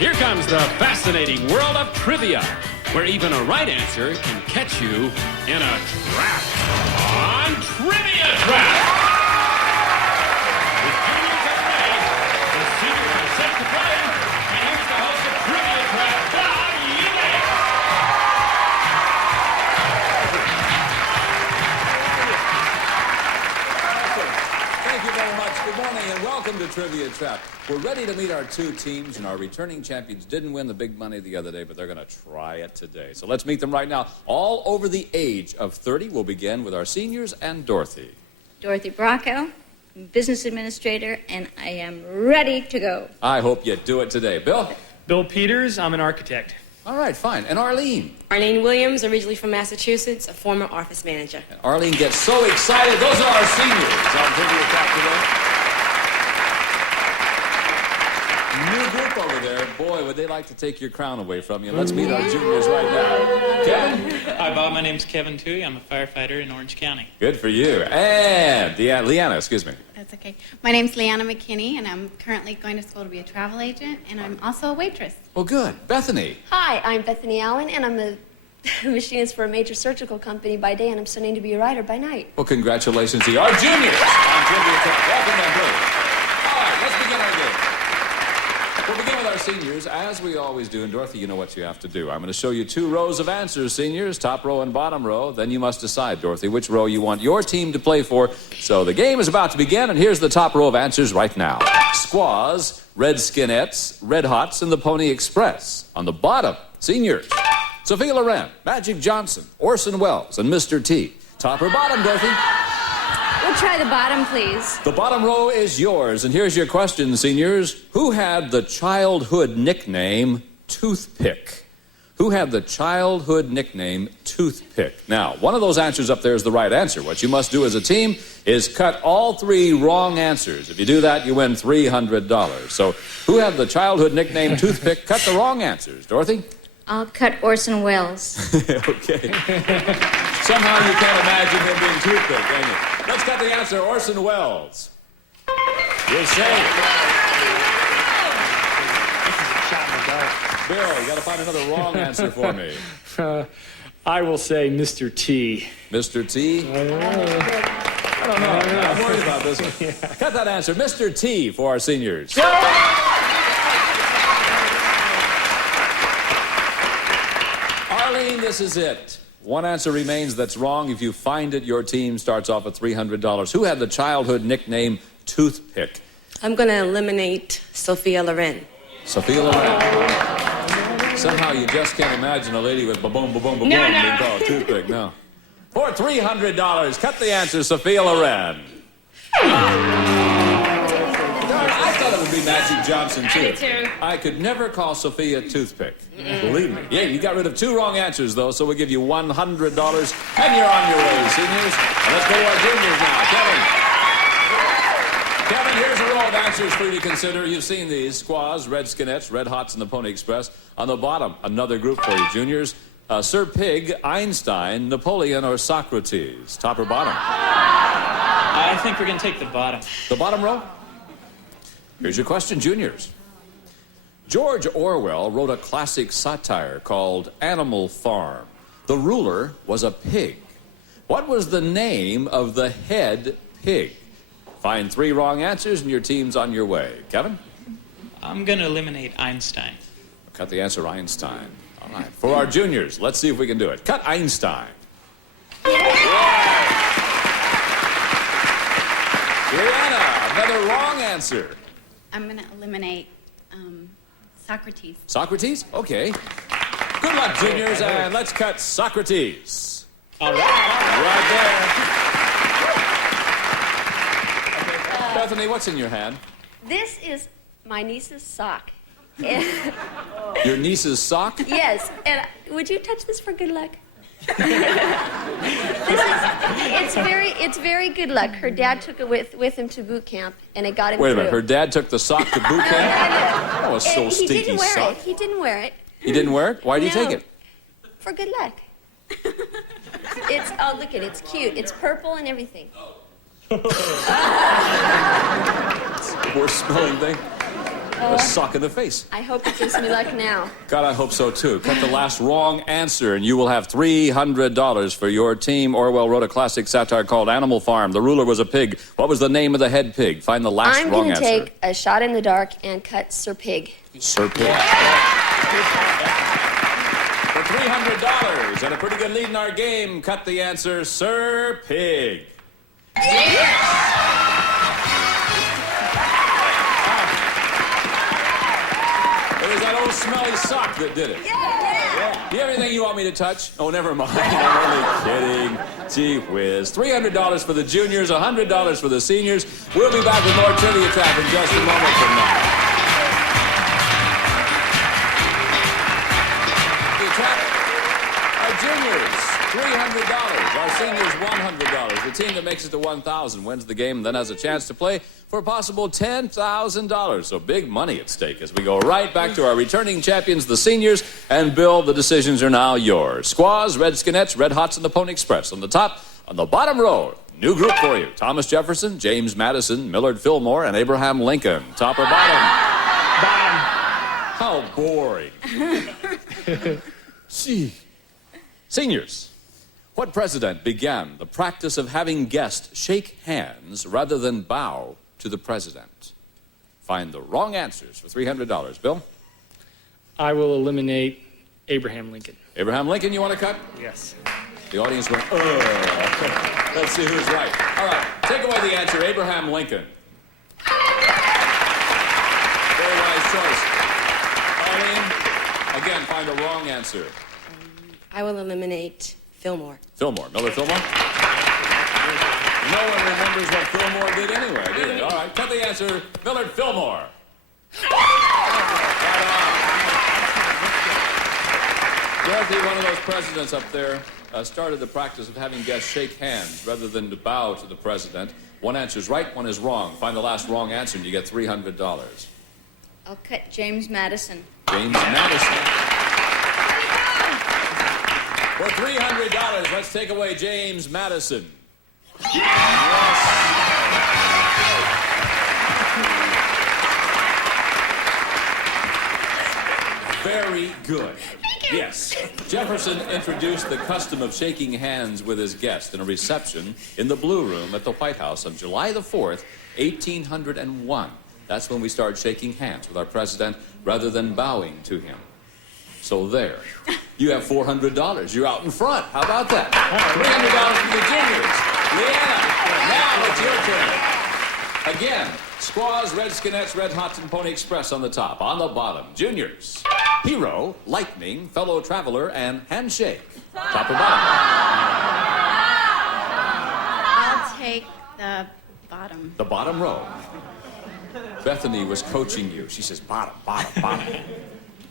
Here comes the fascinating world of trivia, where even a right answer can catch you in a trap. On Trivia Trap! The juniors are ready, the seniors are set to play, and here's the host of Trivia Trap, Bob Eubanks. Thank you very much. Good morning and welcome to Trivia Trap. We're ready to meet our two teams, and our returning champions didn't win the big money the other day, but they're going to try it today. So let's meet them right now. All over the age of 30. We'll begin with our seniors and Dorothy. Dorothy Bracco, business administrator, and I am ready to go. I hope you do it today. Bill? Bill Peters, I'm an architect. All right, fine. And Arlene? Arlene Williams, originally from Massachusetts, a former office manager. And Arlene gets so excited. Those are our seniors on Trivia Trap today. New group over there. Boy, would they like to take your crown away from you. Let's meet our juniors right now. Kevin? Hi, Bob. My name's Kevin Toohey. I'm a firefighter in Orange County. Good for you. And Leanna, excuse me. That's okay. My name's Leanna McKinney, and I'm currently going to school to be a travel agent, and I'm also a waitress. Well, good. Bethany? Hi, I'm Bethany Allen, and I'm a machinist for a major surgical company by day, and I'm studying to be a writer by night. Well, congratulations to you. Our juniors on Trivia Trap. Welcome them, please. All right, let's begin our game. We'll begin with our seniors, as we always do. And Dorothy, you know what you have to do. I'm going to show you two rows of answers, seniors, top row and bottom row. Then you must decide, Dorothy, which row you want your team to play for. So the game is about to begin, and here's the top row of answers right now. Squaws, Red Skinettes, Red Hots, and the Pony Express. On the bottom, seniors, Sophia Loren, Magic Johnson, Orson Welles, and Mr. T. Top or bottom, Dorothy? We'll try the bottom, please. The bottom row is yours, and here's your question, seniors. Who had the childhood nickname Toothpick? Who had the childhood nickname Toothpick? Now, one of those answers up there is the right answer. What you must do as a team is cut all three wrong answers. If you do that, you win $300. So, who had the childhood nickname Toothpick? Cut the wrong answers. Dorothy? I'll cut Orson Welles. Okay. Somehow you can't imagine him being Toothpick, can you? Let's cut the answer. Orson Welles. You're safe. Bill, you got to find another wrong answer for me. I will say Mr. T. Mr. T? I don't know. I'm worried about this one. Yeah. Cut that answer. Mr. T for our seniors. Arlene, this is it. One answer remains that's wrong. If you find it, your team starts off at $300. Who had the childhood nickname Toothpick? I'm going to eliminate Sophia Loren. Sophia Loren. Somehow you just can't imagine a lady with ba-boom, ba-boom, ba-boom being called Toothpick. No. For $300, cut the answer, Sophia Loren. I thought it would be Magic Johnson, too. I did, too. I could never call Sophia Toothpick. Believe me. Yeah, you got rid of two wrong answers, though, so we'll give you $100, and you're on your way, seniors. And let's go to our juniors now. Kevin, here's a row of answers for you to consider. You've seen these. Squaws, Red Skinettes, Red Hots, and the Pony Express. On the bottom, another group for you, juniors. Sir Pig, Einstein, Napoleon, or Socrates. Top or bottom? I think we're going to take the bottom. The bottom row? Here's your question, juniors. George Orwell wrote a classic satire called Animal Farm. The ruler was a pig. What was the name of the head pig? Find three wrong answers and your team's on your way. Kevin? I'm going to eliminate Einstein. Cut the answer, Einstein. All right. For our juniors, let's see if we can do it. Cut Einstein. Leanna, another wrong answer. I'm going to eliminate Socrates. Socrates? Okay. Good luck, juniors, and let's cut Socrates. All right. Right there. Bethany, what's in your hand? This is my niece's sock. Your niece's sock? Yes, and would you touch this for good luck? It's very good luck. Her dad took it with him to boot camp, and it got him Wait a through. minute, her dad took the sock to boot camp? Oh, it's so he stinky didn't wear sock. it. He didn't wear it. He didn't wear it? Why did he No. take it? For good luck. It's look at it. It's cute. It's purple and everything. Worst smelling thing. A sock in the face. I hope it gives me luck now. God, I hope so, too. Cut the last wrong answer, and you will have $300 for your team. Orwell wrote a classic satire called Animal Farm. The ruler was a pig. What was the name of the head pig? Find the last I'm wrong going to answer. take a shot in the dark and cut Sir Pig. Sir Pig. For $300 and a pretty good lead in our game, cut the answer, Sir Pig. It was that old smelly sock that did it. Yeah. Do you have anything you want me to touch? Oh, never mind. I'm only kidding. Gee whiz. $300 for the juniors, $100 for the seniors. We'll be back with more Trivia Trap in just a moment from now. Trivia Trap. Our juniors, $300. Our seniors, $100. The team that makes it to 1,000 wins the game and then has a chance to play for a possible $10,000. So big money at stake as we go right back to our returning champions, the seniors. And Bill, the decisions are now yours. Squaws, Red Skinettes, Red Hots, and the Pony Express. On the top, on the bottom row, new group for you. Thomas Jefferson, James Madison, Millard Fillmore, and Abraham Lincoln. Top or bottom? Bottom. How boring. Gee. Seniors. What president began the practice of having guests shake hands rather than bow to the president? Find the wrong answers for $300. Bill? I will eliminate Abraham Lincoln. Abraham Lincoln, you want to cut? Yes. The audience went, ugh. Let's see who's right. All right, take away the answer, Abraham Lincoln. Very wise choice. Arlene, again, find the wrong answer. I will eliminate Fillmore. Fillmore. Millard Fillmore? No one remembers what Fillmore did anyway, did they? All right, cut the answer, Millard Fillmore. Right on. Dorothy, one of those presidents up there, started the practice of having guests shake hands rather than to bow to the president. One answer is right, one is wrong. Find the last wrong answer and you get $300. I'll cut James Madison. James Madison. For $300, let's take away James Madison. Yes. Very good. Yes. Jefferson introduced the custom of shaking hands with his guest in a reception in the Blue Room at the White House on July the 4th, 1801. That's when we started shaking hands with our president rather than bowing to him. So there. You have $400. You're out in front. How about that? $300 for the juniors. Leanna, now it's your turn. Again, Squaws, Red Skinettes, Red Hots, and Pony Express on the top. On the bottom, juniors. Hero, Lightning, Fellow Traveler, and Handshake. Top or bottom? I'll take the bottom. The bottom row. Bethany was coaching you. She says, bottom, bottom, bottom.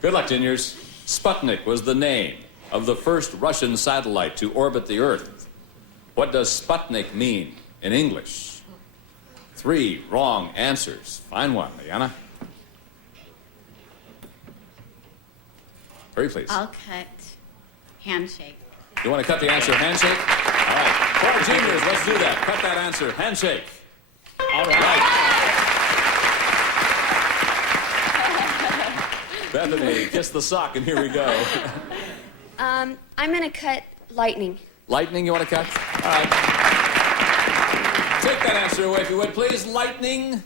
Good luck, juniors. Sputnik was the name of the first Russian satellite to orbit the Earth. What does Sputnik mean in English? 3 wrong answers. Find one, Liana. Hurry, please. I'll cut handshake. You want to cut the answer, handshake? All right. For our juniors, let's do that. Cut that answer, handshake. All right. Bethany, kiss the sock, and here we go. I'm going to cut lightning. Lightning, you want to cut? All right. Take that answer away, if you would, please. Lightning.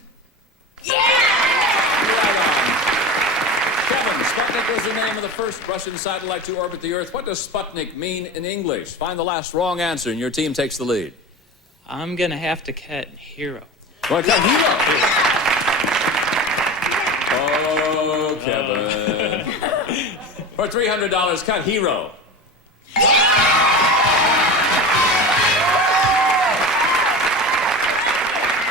Yeah! Right on. Kevin, Sputnik was the name of the first Russian satellite to orbit the Earth. What does Sputnik mean in English? Find the last wrong answer, and your team takes the lead. I'm going to have to cut Hero. You want to cut Hero? Oh, Kevin. For $300, cut Hero.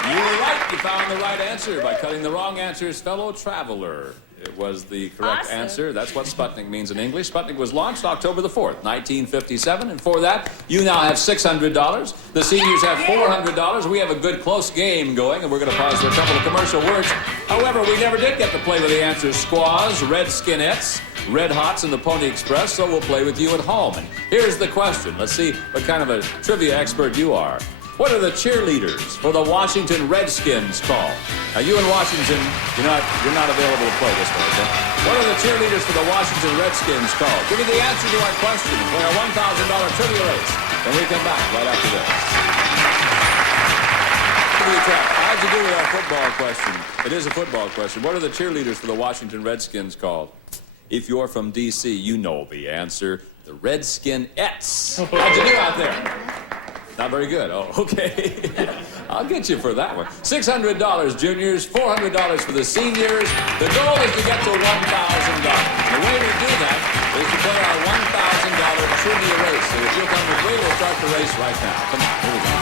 You were right. You found the right answer by cutting the wrong answer's Fellow Traveler. It was the correct answer. That's what Sputnik means in English. Sputnik was launched October the 4th, 1957. And for that, you now have $600. The seniors have $400. We have a good close game going, and we're going to pause for a couple of commercial words. However, we never did get to play with the answers Squaws, Red Skinettes, Red Hots, and the Pony Express, so we'll play with you at home. And here's the question. Let's see what kind of a trivia expert you are. What are the cheerleaders for the Washington Redskins called? Now, you in Washington, you're not available to play this one, okay? What are the cheerleaders for the Washington Redskins called? Give me the answer to our question for our $1,000 trivia race. When we come back right after this. How'd you do with our football question? It is a football question. What are the cheerleaders for the Washington Redskins called? If you're from D.C., you know the answer. The Redskinettes. How'd you do out there? Not very good. Oh, okay. I'll get you for that one. $600, juniors. $400 for the seniors. The goal is to get to $1,000. The way we do that is to play our $1,000 trivia race. So if you'll come with me, we'll start the race right now. Come on, here we go.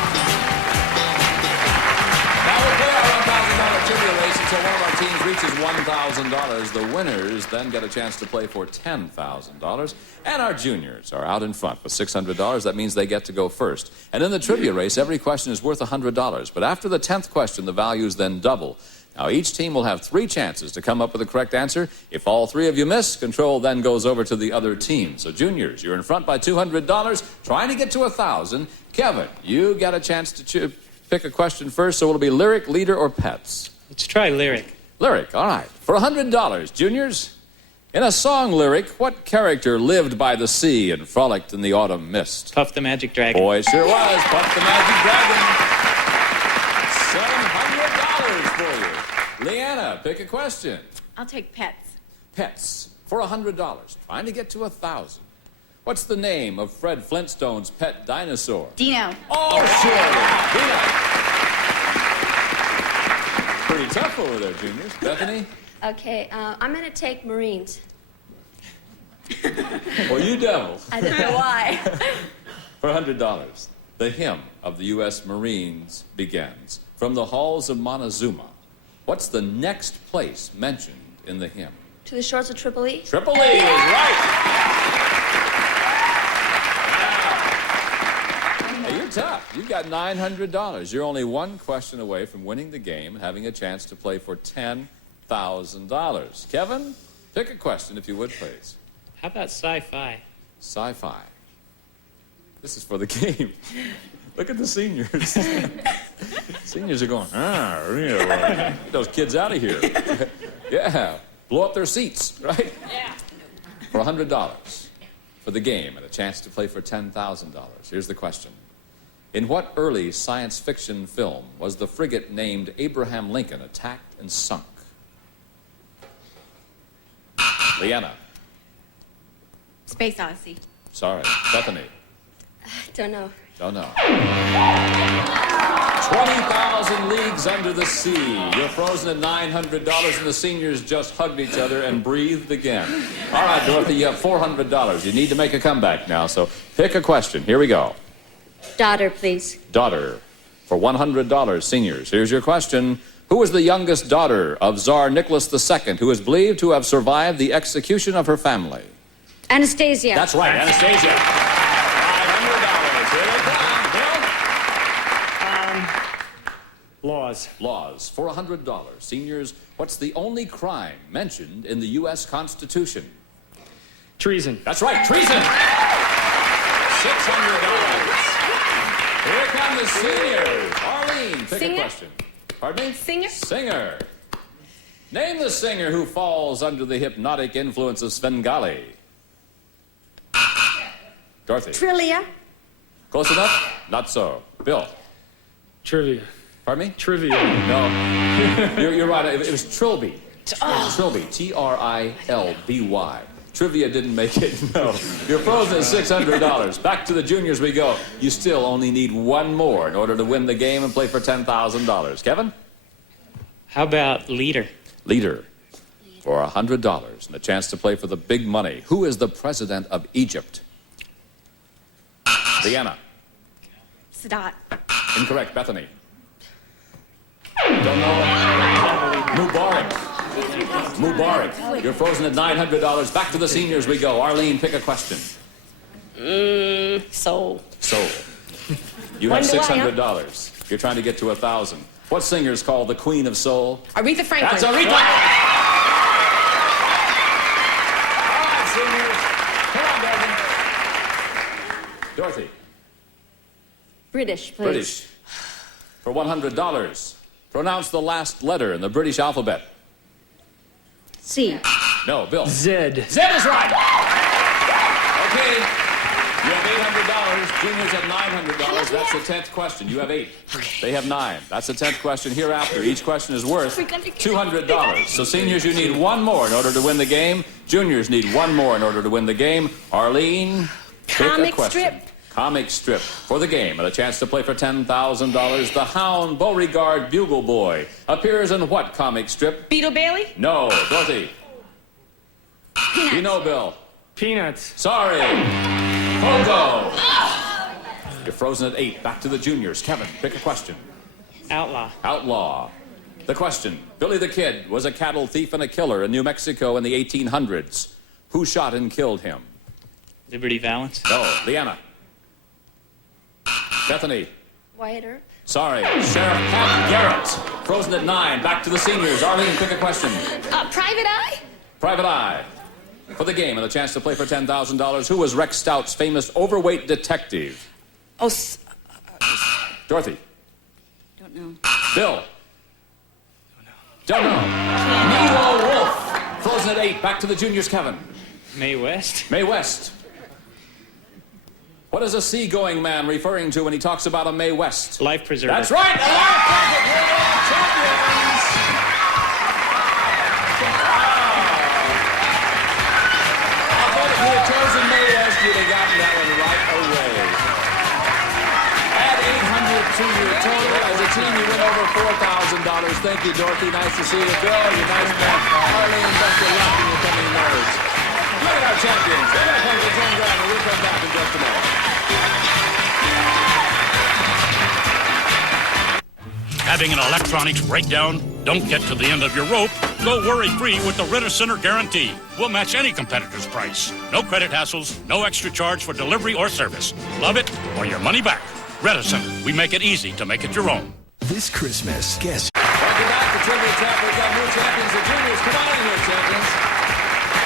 Now we'll play our $1,000 trivia race until one of our teams reaches $1,000. The winners then get a chance to play for $10,000. And our juniors are out in front with $600. That means they get to go first. And in the trivia race, every question is worth $100. But after the 10th question, the values then double. Now, each team will have 3 chances to come up with the correct answer. If all 3 of you miss, control then goes over to the other team. So, juniors, you're in front by $200, trying to get to $1,000. Kevin, you got a chance to pick a question first, so it'll be lyric, leader, or pets. Let's try lyric. Lyric, all right. For $100, juniors, in a song lyric, what character lived by the sea and frolicked in the autumn mist? Puff the Magic Dragon. Boy, it sure was. Puff the Magic Dragon. $700 for you. Leanna, pick a question. I'll take pets. Pets. For $100, trying to get to $1,000. What's the name of Fred Flintstone's pet dinosaur? Dino. Oh, sure. Dino. Pretty tough over there, juniors. Bethany? Okay, I'm going to take Marines. Well, you devil. I don't know why. For $100, the hymn of the U.S. Marines begins. From the halls of Montezuma, what's the next place mentioned in the hymn? To the shores of Tripoli. Tripoli is right. Hey, you're tough. You've got $900. You're only one question away from winning the game and having a chance to play for $10,000. Kevin, pick a question if you would, please. How about sci-fi? Sci-fi. This is for the game. Look at the seniors. Seniors are going, really? Get those kids out of here. Yeah. Blow up their seats, right? Yeah. For $100 for the game and a chance to play for $10,000. Here's the question. In what early science fiction film was the frigate named Abraham Lincoln attacked and sunk? Leanna. Space Odyssey. Sorry. Bethany. Don't know. Don't know. 20,000 Leagues Under the Sea. You're frozen at $900, and the seniors just hugged each other and breathed again. All right, Dorothy, you have $400. You need to make a comeback now, so pick a question. Here we go. Daughter, please. Daughter. For $100, seniors, here's your question. Who was the youngest daughter of Tsar Nicholas II, who is believed to have survived the execution of her family? Anastasia. That's right, Anastasia. $500. Here they come. Bill? Laws. Laws. For $100, seniors, what's the only crime mentioned in the U.S. Constitution? Treason. That's right, treason. $600. Here come the seniors. Arlene, pick Singer? a question. Pardon me? Singer? Singer. Name the singer who falls under the hypnotic influence of Svengali. Dorothy. Trillia. Close enough? Not so. Bill. Trivia. Pardon me? Trivia. No. You're right. It was Trilby. Trilby. Trilby. Trivia didn't make it. No. You're frozen at $600. Back to the juniors we go. You still only need one more in order to win the game and play for $10,000. Kevin? How about leader? Leader. For $100 and a chance to play for the big money. Who is the president of Egypt? Leanna. Sadat. Incorrect. Bethany. Don't know. Mubarak. You're frozen at $900. Back to the seniors we go. Arlene, pick a question. Soul. Soul. You have When do I, $600. You're trying to get to 1,000. What singer is called the Queen of Soul? Aretha Franklin. That's Aretha. All right, seniors. Come on, Devin. Dorothy. British, please. British. for $100. Pronounce the last letter in the British alphabet. C. No, Bill. Zed. Z is right. Okay. You have $800. Juniors have $900. That's the 10th question. You have 8. They have 9. That's the 10th question hereafter. Each question is worth $200. So seniors, you need one more in order to win the game. Juniors need one more in order to win the game. Arlene, pick a Comic question. strip. Comic strip for the game and a chance to play for $10,000. The Hound Beauregard Bugle Boy appears in what comic strip? Beetle Bailey? No, Dorothy. Peanuts. You know, Bill. Peanuts. Sorry. Pogo. You're frozen at 8. Back to the juniors. Kevin, pick a question. Outlaw. Outlaw. The question. Billy the Kid was a cattle thief and a killer in New Mexico in the 1800s. Who shot and killed him? Liberty Valance. No, Leanna. Bethany. Wyatt Earp. Sorry. Sheriff Pat Garrett. Frozen at 9. Back to the seniors. Arlene, pick a question. Private Eye? Private Eye. For the game and a chance to play for $10,000. Who was Rex Stout's famous overweight detective? Oh, Dorothy. Don't know. Bill. Don't know. Nemo Wolf. Frozen at 8. Back to the juniors, Kevin. Mae West. Mae West. What is a seagoing man referring to when he talks about a Mae West? Life preserver. That's right. The Life Preserver World Champions. I bet if you had chosen Mae West, you'd have gotten that one right away. Add 800 to your total. As a team, you win over $4,000. Thank you, Dorothy. Nice to see you. Bill, you're nice man. Arlene, best of luck in your coming marriage. Look at our champions. They're going to play for 10 grand, and we'll come back in just a minute. Having an electronics breakdown? Don't get to the end of your rope. Go worry-free with the Ritter Center Guarantee. We'll match any competitor's price. No credit hassles, no extra charge for delivery or service. Love it or your money back. Ritter Center. We make it easy to make it your own. This Christmas, guess. Welcome back to Trivia Trap. We've got new champions, the juniors. Come on in here, champions.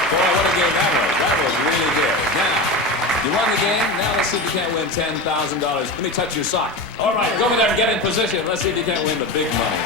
Boy, what a game that was. That was really good. Now, you won the game. Now let's see if you can't win $10,000. Let me touch your sock. All right, go over there and get in position. Let's see if you can't win the big money.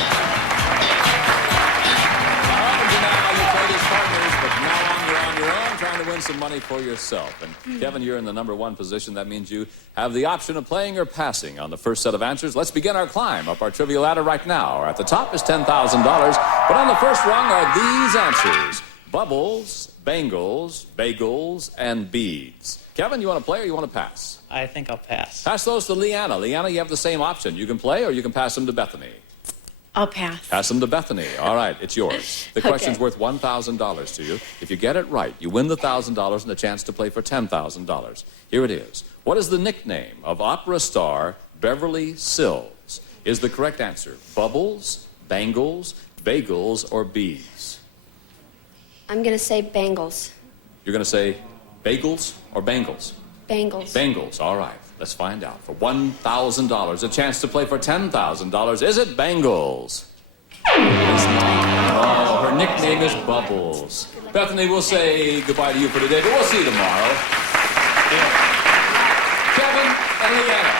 Up until now, you played as partners, but now on you're on your own, trying to win some money for yourself. And Kevin, you're in the number 1 position. That means you have the option of playing or passing on the first set of answers. Let's begin our climb up our trivia ladder right now. At the top is $10,000, but on the first rung are these answers: bubbles, bangles, bagels, and beads. Kevin, you want to play or you want to pass? I think I'll pass. Pass those to Leanna. Leanna, you have the same option. You can play or you can pass them to Bethany. I'll pass. Pass them to Bethany. All right, it's yours. The question's worth $1,000 to you. If you get it right, you win the $1,000 and a chance to play for $10,000. Here it is. What is the nickname of opera star Beverly Sills? Is the correct answer bubbles, bangles, bagels, or beads? I'm going to say bangles. You're going to say bagels or bangles? Bangles. Bangles, all right. Let's find out. For $1,000, a chance to play for $10,000. Is it Bangles? It's not. Oh, her nickname is Bubbles. Bethany, we'll say goodbye to you for today, but we'll see you tomorrow. Kevin and Leanna.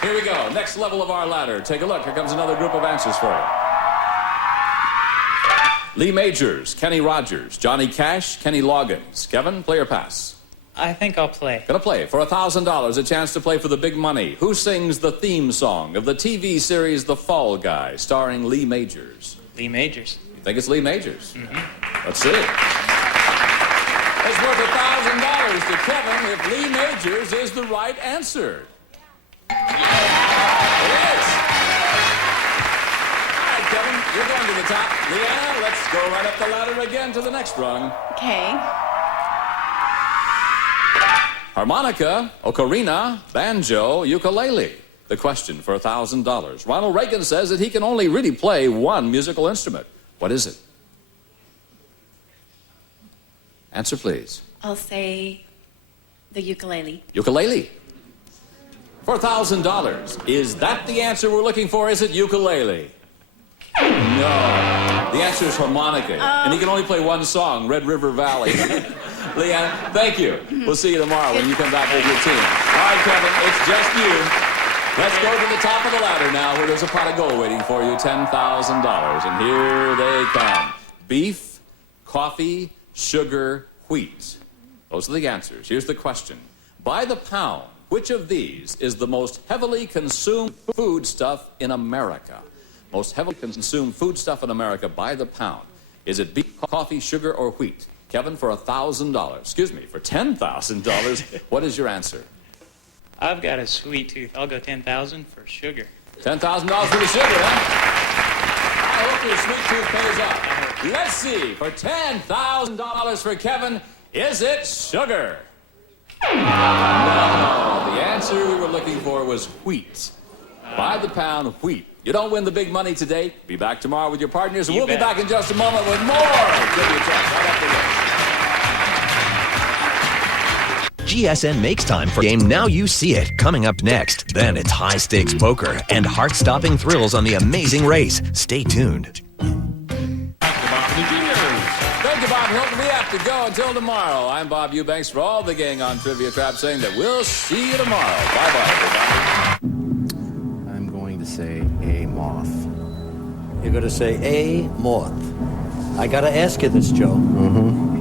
Here we go. Next level of our ladder. Take a look. Here comes another group of answers for you. Lee Majors, Kenny Rogers, Johnny Cash, Kenny Loggins. Kevin, play or pass? I think I'll play. Gonna play for $1,000, a chance to play for the big money. Who sings the theme song of the TV series The Fall Guy, starring Lee Majors? Lee Majors. You think it's Lee Majors? Mm-hmm. Let's see. It's worth $1,000 to Kevin if Lee Majors is the right answer. It is. All right, Kevin, you're going to the top. Leanna, let's go right up the ladder again to the next rung. Okay. Harmonica, ocarina, banjo, ukulele. The question for $1,000. Ronald Reagan says that he can only really play one musical instrument. What is it? Answer, please. I'll say the ukulele. Ukulele. For $1,000. Is that the answer we're looking for? Is it ukulele? No. The answer is harmonica. And he can only play one song, Red River Valley. Leanna, thank you. We'll see you tomorrow when you come back with your team. All right, Kevin, it's just you. Let's go to the top of the ladder now, where there's a pot of gold waiting for you, $10,000. And here they come. Beef, coffee, sugar, wheat. Those are the answers. Here's the question. By the pound, which of these is the most heavily consumed foodstuff in America? Most heavily consumed foodstuff in America by the pound. Is it beef, coffee, sugar, or wheat? Kevin, for $1,000. Excuse me, for $10,000, what is your answer? I've got a sweet tooth. I'll go 10,000 for sugar. $10,000 for the sugar, huh? I hope your sweet tooth pays off. Let's see, for $10,000 for Kevin, is it sugar? No, the answer we were looking for was wheat. By the pound, wheat. You don't win the big money today. Be back tomorrow with your partners, and we'll be back in just a moment with more Trivia Trap right after this. GSN makes time for game Now You See It. Coming up next. Then it's high-stakes poker and heart-stopping thrills on The Amazing Race. Stay tuned. Thank you, Bob Hilton. We have to go until tomorrow. I'm Bob Eubanks for all the gang on Trivia Trap saying that we'll see you tomorrow. Bye-bye, everybody. I'm going to say a moth. You're going to say a moth. I got to ask you this, Joe. Mm-hmm.